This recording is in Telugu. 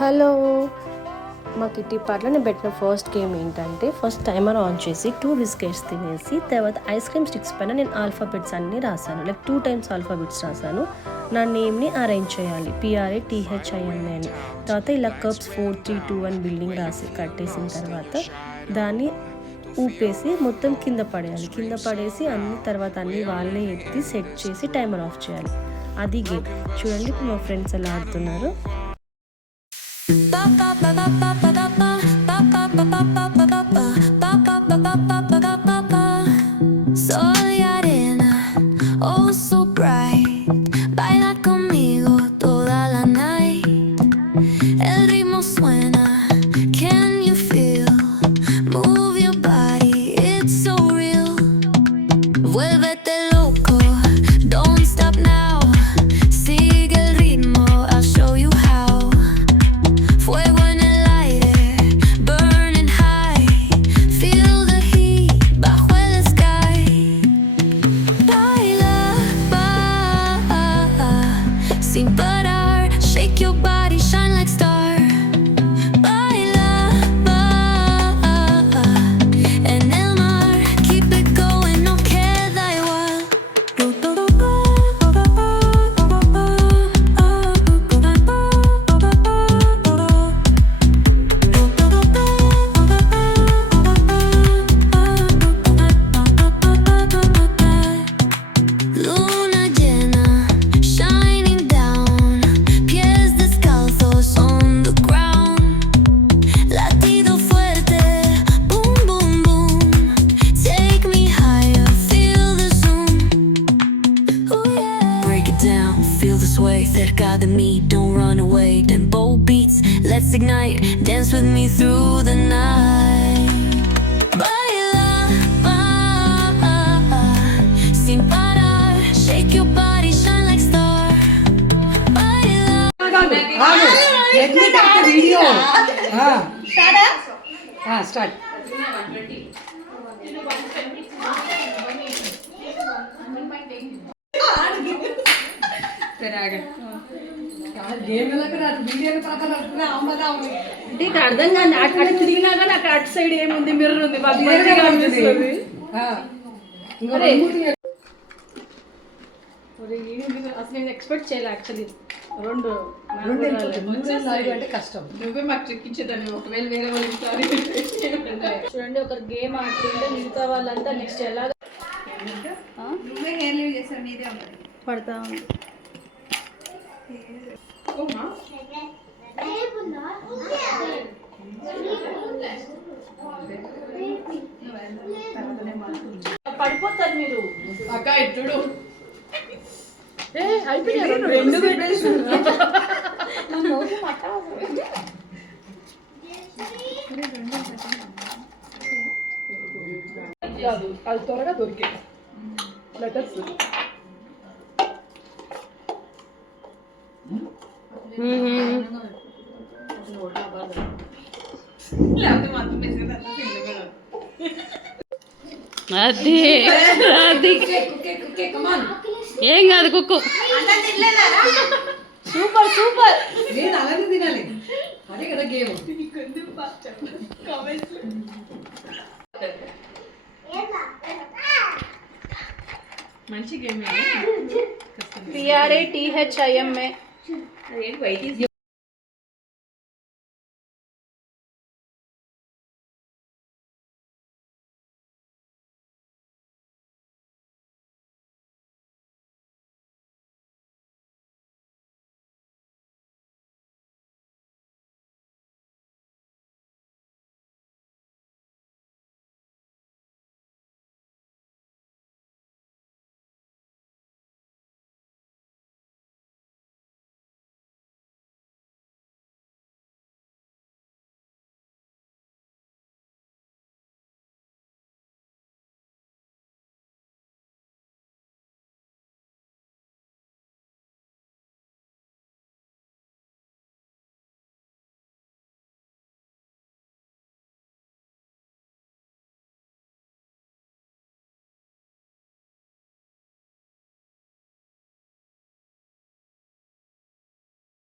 హలో, మా కిట్టి పార్ట్లో నేను పెట్టిన ఫస్ట్ గేమ్ ఏంటంటే, ఫస్ట్ టైమర్ ఆన్ చేసి 2 బిస్కెట్స్ తినేసి తర్వాత ఐస్ క్రీమ్ స్టిక్స్ పైన నేను ఆల్ఫాబెట్స్ అన్నీ రాశాను. లైక్ 2 టైమ్స్ ఆల్ఫాబెట్స్ రాశాను. నా నేమ్ని అరేంజ్ చేయాలి, PRATHIMA అని. తర్వాత ఇలా కప్స్ 4, 3, 2, 1 బిల్డింగ్ రాసి కట్టేసిన తర్వాత దాన్ని ఊపేసి మొత్తం కింద పడేయాలి. కింద పడేసి అన్ని వాళ్ళే ఎత్తి సెట్ చేసి టైమర్ ఆఫ్ చేయాలి. అది గేమ్. చూడండి ఇప్పుడు మా ఫ్రెండ్స్ ఎలా ఆడుతున్నారు. Soy arena, oh so bright. Baila conmigo toda la night. El ritmo suena, can you feel? Move your body, it's so real. Vuélvete loco, don't stop now. Sigue el ritmo, I'll show you how. Fuego en el aire, burning high. Feel the heat bajo el sky. Baila, sin parar. Shake your body, shine like star. Baila, en el mar. Keep it going, no queda igual. Luna llena, shining down, pies descalzos on the ground. Latido fuerte, boom, boom, boom. Take me higher, feel the zoom. Ooh, yeah. Break it down, feel the sway. Cerca de mí, don't run away. Tempo beats, let's ignite. Dance with me through the night. Baila, sin parar. Shake your body, shine like star. Baila. Video start. అంటే ఇక్కడ అర్థం కాదు. అక్కడ తిరిగినా కానీ అక్కడ అటు సైడ్ ఏముంది, మిర్రర్ ఉంది, కనిపిస్తుంది. అసలు నేను ఎక్స్పెక్ట్ చేయలే యాక్చువల్లీ. రెండు అంటే కష్టం. నువ్వే మాకు చెక్కించేదాన్ని ఒకవేళ వేరే వాళ్ళు చూడండి. ఒకరు గేమ్ ఆడుతుంటే మిగతా వాళ్ళంతా నెక్స్ట్ ఎలా పడతా ఉంది. పడిపోతారు మీరు. అక్క ఇట్టుడు రెండు అది త్వరగా దొరికే లెటర్స్. అది ఏం కాదు కుక్కు. Super super. నేను అలానే తినాలి, అదే కదా గేమ్. మంచి గేమ్. PRATHIMA.